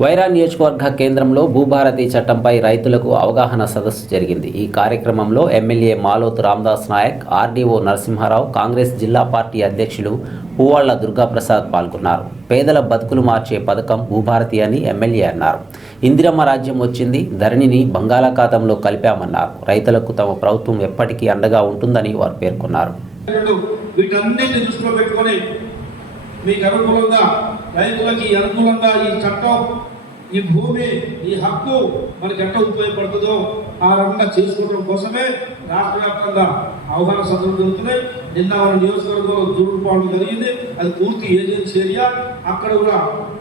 వైరా నియోజకవర్గ కేంద్రంలో భూభారతి చట్టంపై రైతులకు అవగాహన సదస్సు జరిగింది. ఈ కార్యక్రమంలో ఎమ్మెల్యే మాలోతు రామదాస్ నాయక్, ఆర్డీఓ నరసింహారావు, కాంగ్రెస్ జిల్లా పార్టీ అధ్యక్షులు పువ్వాళ్ల దుర్గాప్రసాద్ పాల్గొన్నారు. పేదల బతుకులు మార్చే పథకం భూభారతి అని ఎమ్మెల్యే అన్నారు. ఇందిరమ్మ రాజ్యం వచ్చింది, ధరణిని బంగాళాఖాతంలో కలిపామన్నారు. రైతులకు తమ ప్రభుత్వం ఎప్పటికీ అండగా ఉంటుందని వారు పేర్కొన్నారు. వీటన్నిటిని దృష్టిలో పెట్టుకొని మీకు అనుకూలంగా, రైతులకి అనుకూలంగా ఈ చట్టం, ఈ భూమి, ఈ హక్కు మనకి ఎట్లా ఉపయోగపడుతుందో ఆ రకంగా చేసుకోవడం కోసమే రాష్ట్ర వ్యాప్తంగా అవగాహన సదస్సులు జరుగుతున్నాయి. నిన్న మన నియోజకవర్గంలో దూరుపాటు జరిగింది. అది పూర్తి ఏజెన్సీ ఏరియా. అక్కడ కూడా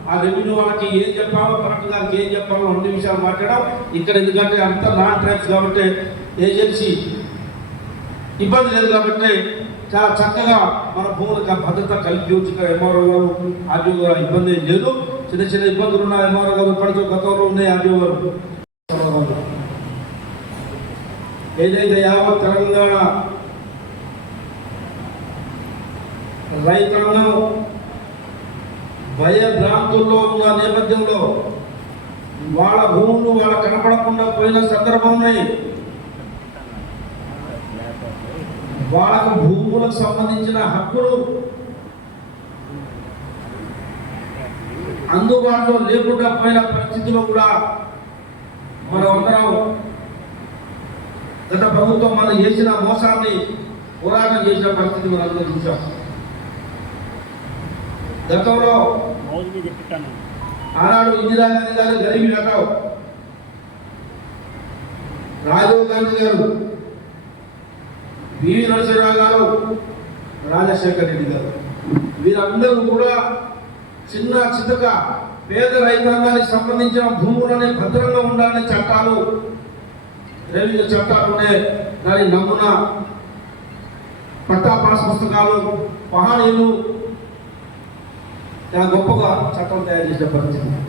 ఆ రెవెన్యూ వాళ్ళకి ఏం చెప్పాలో, కలెక్టర్ గారికి ఏం చెప్పాలో అన్ని విషయాలు మాట్లాడడం. ఇక్కడ ఎందుకంటే అంతా నాన్ ట్రైబ్స్ కాబట్టి ఏజెన్సీ ఇబ్బంది లేదు కాబట్టి చాలా చక్కగా మన భూములకు భద్రత కల్పించవచ్చు. ఎంఆర్ఓ గారు, ఆర్డీఓ గారు ఇబ్బంది ఏం లేదు. చిన్న చిన్న ఇబ్బందులు ఉన్న ఎంఆర్ఓ గారు ఇప్పటికీ గతంలో ఉన్నాయి. ఆర్డీఓ గారు ఏదైతే యావత్ తెలంగాణ రైతులను భయభ్రాంతుల్లో ఉన్న నేపథ్యంలో వాళ్ళ భూములు వాళ్ళ కనపడకుండా పోయిన సందర్భం ఉన్నాయి. వాళ్ళకు భూములకు సంబంధించిన హక్కులు అందుబాటులో లేకుండా పోయిన పరిస్థితిలో కూడా మనం అందరం గత ప్రభుత్వం మనం చేసిన మోసాన్ని పోరాటం చేసిన పరిస్థితి మనం అందరం చూసాం. గతంలో ఆనాడు ఇందిరాగాంధీ గారు గరీబీ హఠావ్, రాజీవ్ గాంధీ గారు, పివి నరసింహరావు గారు, రాజశేఖర్ రెడ్డి గారు, వీరందరూ కూడా చిన్న చితక పేద రైతాంగానికి సంబంధించిన భూములని భద్రంగా ఉండాలనే చట్టాలు, రెవెన్యూ చట్టాలునే దాని నమూనా పట్టా పాస్ పుస్తకాలు మహనీయులు గొప్పగా చట్టం తయారు చేసిన పరిస్థితి.